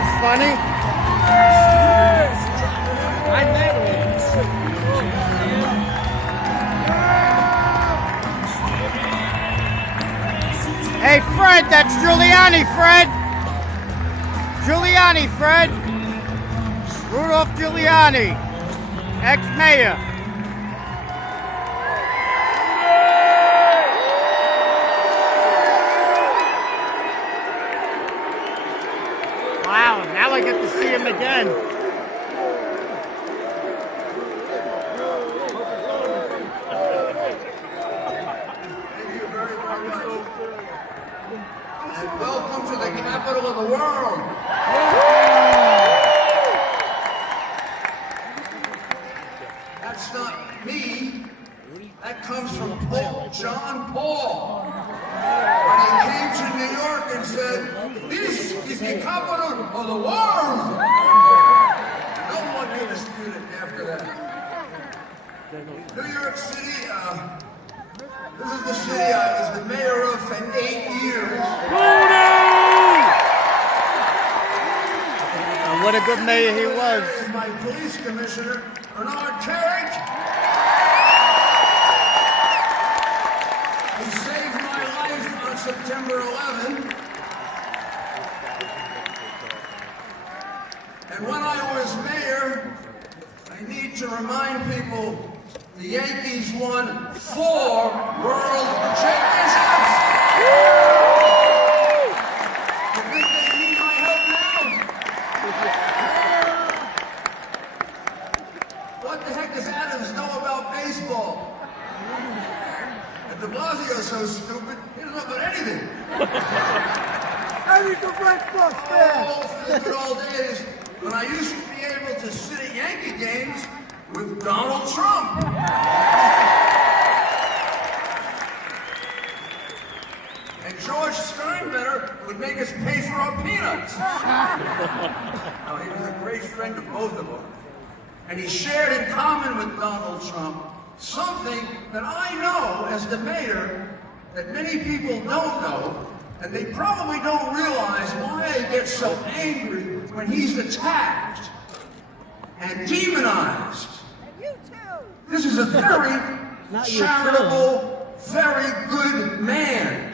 That's funny. I never. Hey, Fred, that's Giuliani, Fred. Giuliani, Fred. Rudolph Giuliani, ex-mayor. Wow, now I get to see him again. And welcome to the capital of the world. That's not me. That comes from Pope John Paul. When he came to New York and said, "This is the capital of the world." No one can dispute it after that. New York City, this is the city I was the mayor of for 8 years. And what a good mayor he was. My police commissioner, Bernard Kerik. He saved my life on September 11th. And when I was mayor, I need to remind people the Yankees won 4 World Championships. You think they need my help now? What the heck does Adams know about baseball? And de Blasio's so stupid, he doesn't know about anything. I need the breakfast, man. All for the good old days when I used to be able to sit at Yankee games with Donald Trump. And George Steinbrenner would make us pay for our peanuts. Now, he was a great friend of both of us. And he shared in common with Donald Trump something that I know as the mayor that many people don't know, and they probably don't realize why I get so angry when he's attacked and demonized. This is a very charitable, very good man.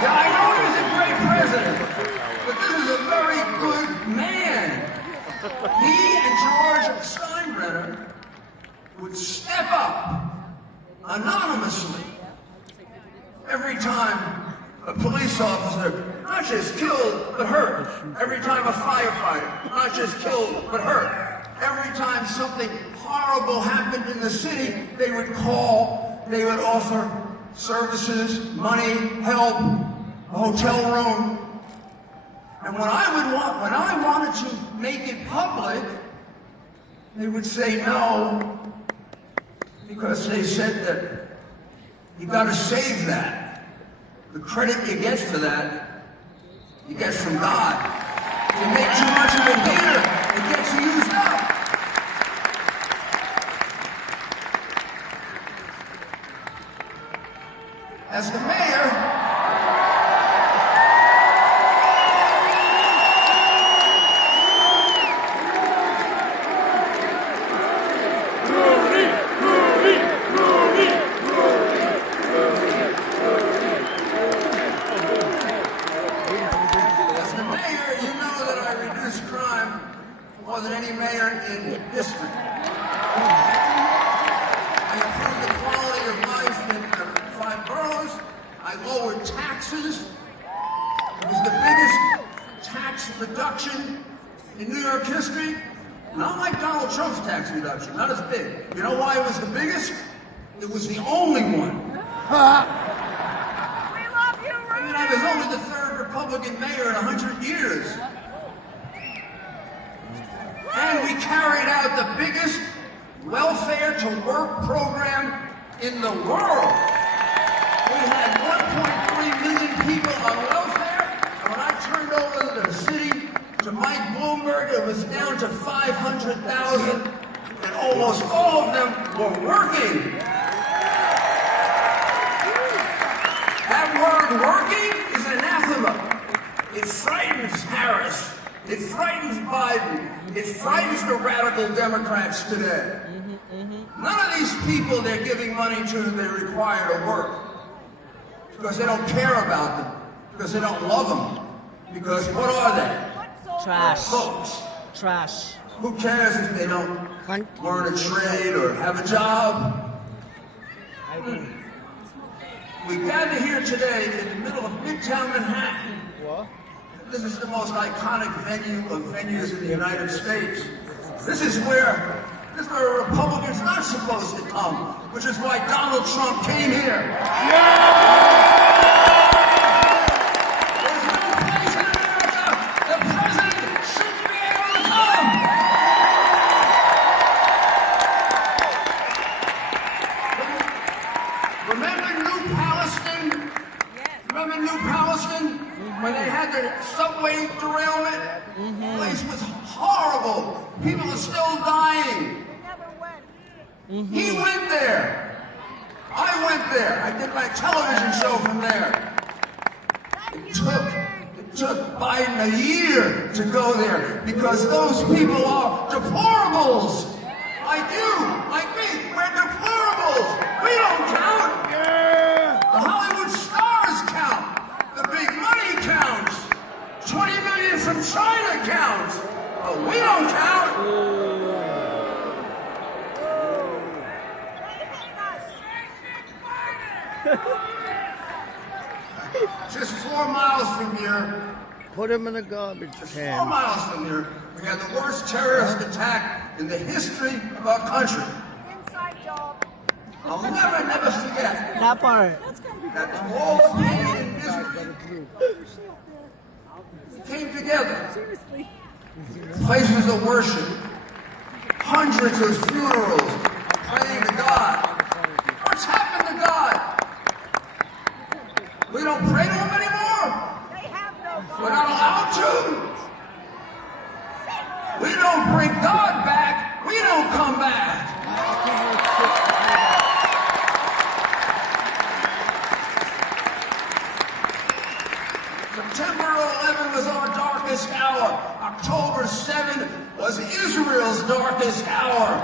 Yeah, I know he's a great president, but this is a very good man. He and George Steinbrenner would step up anonymously every time a police officer not just killed but hurt. Every time a firefighter not just killed but hurt. Every time something horrible happened in the city, they would call, they would offer services, money, help, a hotel room. And when I wanted to make it public, they would say no, because they said that you got to save that. The credit you get for that, you get from God. If you make too much of it here, it gets used up. As the mayor, more than any mayor in history. I improved the quality of life in 5 boroughs. I lowered taxes. It was the biggest tax reduction in New York history. Not like Donald Trump's tax reduction, not as big. You know why it was the biggest? It was the only one. We love you, Rudy. I mean, I was only the 3rd Republican mayor in 100 years. And we carried out the biggest welfare-to-work program in the world. We had 1.3 million people on welfare, and when I turned over the city to Mike Bloomberg, it was down to 500,000, and almost all of them were working. That word "working" is anathema. It frightens Harris. It frightens Biden. It frightens the radical Democrats today. None of these people they're giving money to, they require to work. Because they don't care about them. Because they don't love them. Because what are they? Trash. Folks. Trash. Who cares if they don't learn a trade or have a job? We gather here today in the middle of Midtown Manhattan. This is the most iconic venue of venues in the United States. This is where a Republican's not supposed to come, which is why Donald Trump came here. There's no place in America the president shouldn't be able to come. Remember New Palestine? Remember New Palestine? When they had the subway derailment? The place was horrible. People are still dying. He went there. I went there. I did my television show from there. It took Biden a year to go there because those people are deplorables. Like you, like me, we're deplorables. We don't count. The Hollywood stars count. The big money counts. 20 million from China counts. But we don't count. Just 4 miles from here. Put him in a garbage Just 4 can. miles from here, we had the worst terrorist attack in the history of our country. Inside job. I'll never forget That part. that all the pain and misery came together. Places of worship, hundreds of funerals, praying to God. What's happened to God? We don't pray to him anymore. They have no God. We're not allowed to. We don't bring God back. We don't come back. September 11 was our darkest hour. October 7 was Israel's darkest hour.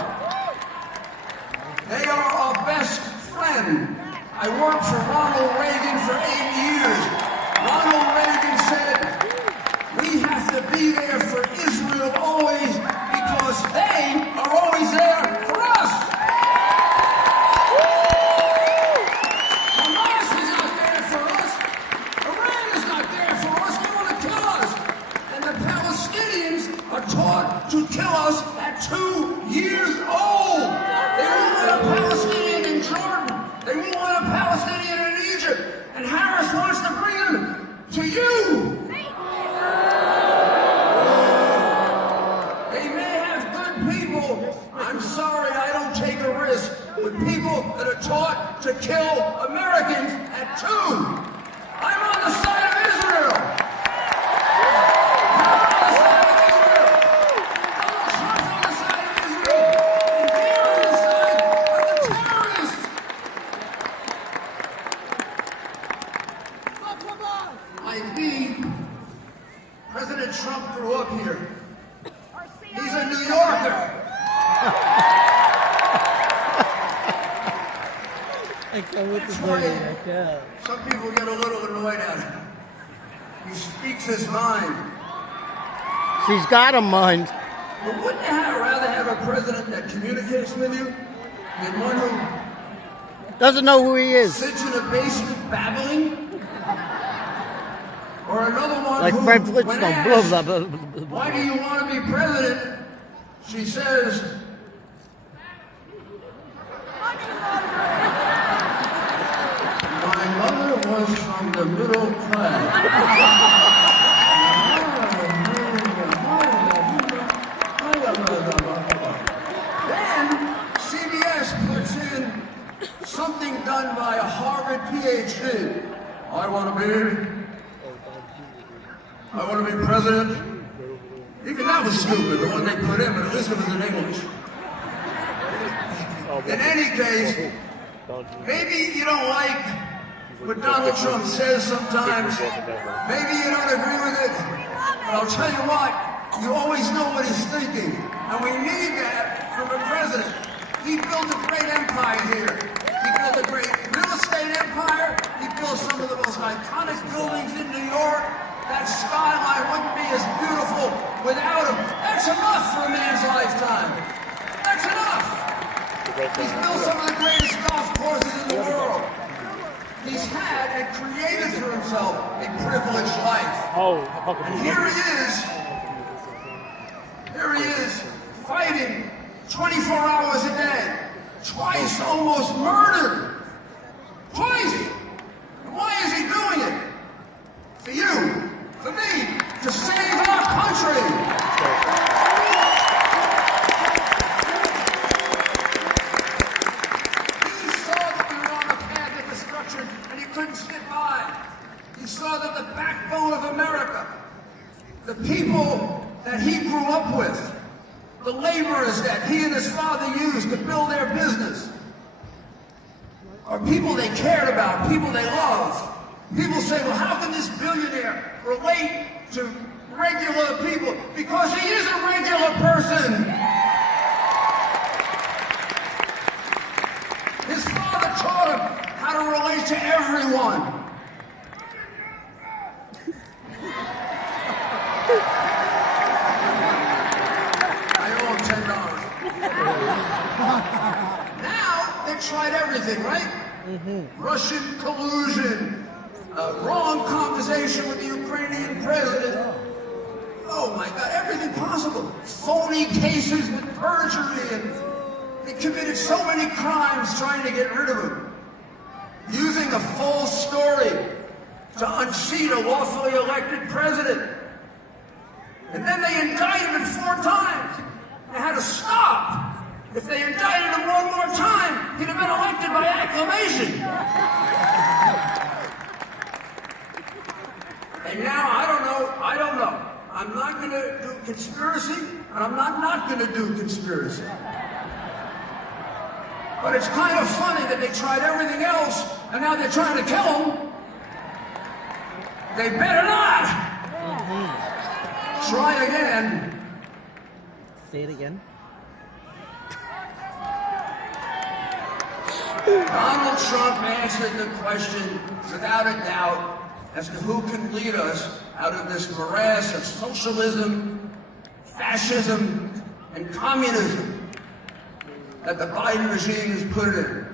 They are our best friend. I worked for Ronald Reagan for 8 years. Ronald Reagan said, we have to be there for Israel always because they are always there for us. Hamas is not there for us. Iran is not there for us. They want to kill us. And the Palestinians are taught to kill us at 2 years old. They won't let a Palestinian in Jordan. They won't let a Palestinian in Egypt. And Harris wants to bring them to you. They may have good people. I'm sorry, I don't take a risk with people that are taught to kill Americans at 2. I'm on the side of Israel. I'm on the side of Israel. Donald Trump's on the side of Israel. And they're on the side of the terrorists. Like me, President Trump grew up here. He's a New Yorker. I can't wait to That's play why it. I can't. some people get a little annoyed at him. He speaks his mind. She's got a mind. But wouldn't you rather have a president that communicates with you than one who Doesn't know who he is. sits in a basement babbling? Or another one Like who, Fred when Flintstone. Blah, asked, blah, blah, blah, blah. why do you want to be president? She says, my mother was from the middle class. Then CBS puts in something done by a Harvard PhD. I want to be president. Even that was stupid, the one they put in, but at least it was in English. In any case, maybe you don't like what Donald Trump says sometimes. Maybe you don't agree with it. But I'll tell you what, You always know what he's thinking. And we need that from a president. He built a great empire here. He built a great real estate empire. He built some of the most iconic buildings in New York. That skyline wouldn't be as beautiful without him. That's enough for a man's lifetime. That's enough. He's built some of the greatest golf courses in the world. He's had and created for himself a privileged life. And here he is, fighting 24 hours a day, twice almost murdered. Twice. Why is he doing it? For you, for me, to save our country. He saw that we were on a path of destruction and he couldn't sit by. He saw that the backbone of America, the people that he grew up with, the laborers that he and his father used to build their business, are people they cared about, people they loved. People say, well, how can this billionaire relate to regular people? Because he is a regular person. His father taught him how to relate to everyone. I owe him $10. Now, they tried everything, right? Russian collusion, wrong conversation with the Ukrainian president. Oh my God, everything possible. Phony cases with perjury, and they committed so many crimes trying to get rid of him. Using a false story to unseat a lawfully elected president. And then they indicted him 4 times. They had to stop. If they indicted him one more time, he'd have been elected by acclamation. And now, I don't know. I'm not going to do conspiracy, and I'm not going to do conspiracy. But it's kind of funny that they tried everything else, and now they're trying to kill him. They better not. Try again. Say it again. Donald Trump answered the question without a doubt as to who can lead us out of this morass of socialism, fascism, and communism that the Biden regime has put it in.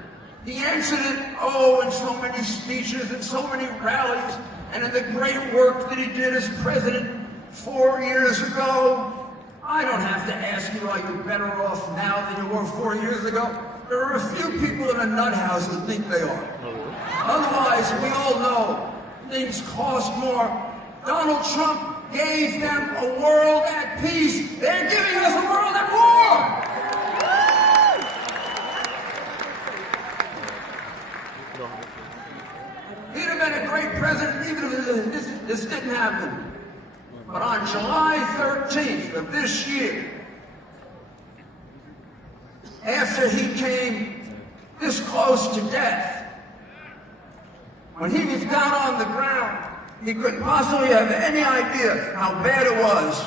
He answered it, in so many speeches and so many rallies, and in the great work that he did as president 4 years ago. I don't have to ask you, are you better off now than you were 4 years ago? There are a few people in a nut house that think they are. Otherwise, we all know things cost more. Donald Trump gave them a world at peace. They're giving us a world at war. He'd have been a great president even if this didn't happen. But on July 13th of this year, after he came this close to death, when he was down on the ground, he couldn't possibly have any idea how bad it was.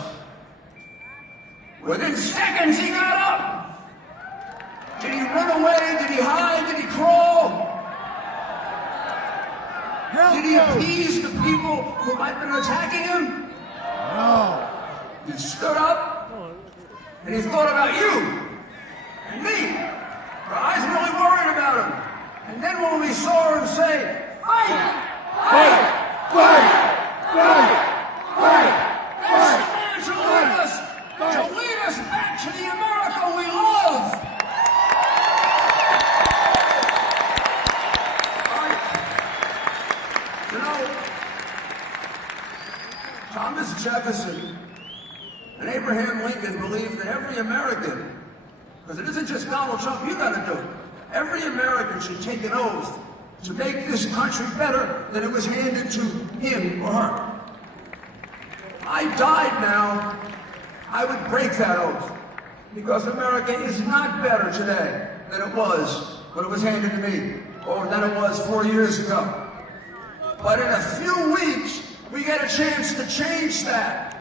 Within seconds, he got up. Did he run away? Did he hide? Did he crawl? Did he appease the people who might have been attacking him? No. He stood up, and he thought about you and me. I was really worried about him. And then when we saw him say, fight! Fight! Fight! Fight! Fight! That's the man to lead us back to the America we love! You know, Thomas Jefferson and Abraham Lincoln believed that every American, because it isn't just Donald Trump, you gotta do it. Every American should take an oath to make this country better than it was handed to him or her. If I died now, I would break that oath, because America is not better today than it was when it was handed to me, or than it was 4 years ago. But in a few weeks, we get a chance to change that.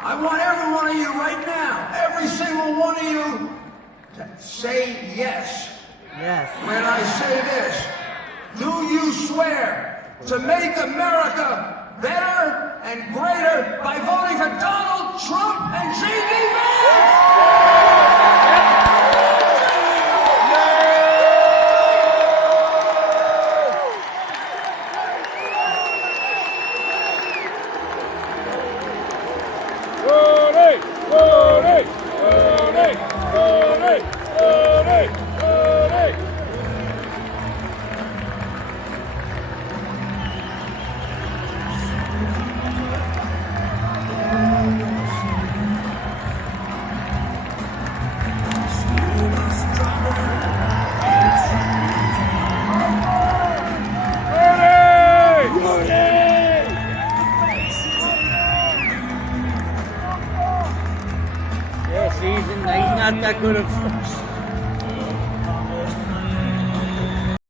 I want every one of you right now, every single one of you, to say yes. Yes. When I say this, do you swear to make America better and greater by voting for Donald Trump and J.D. Vance? Yes, he's not that good of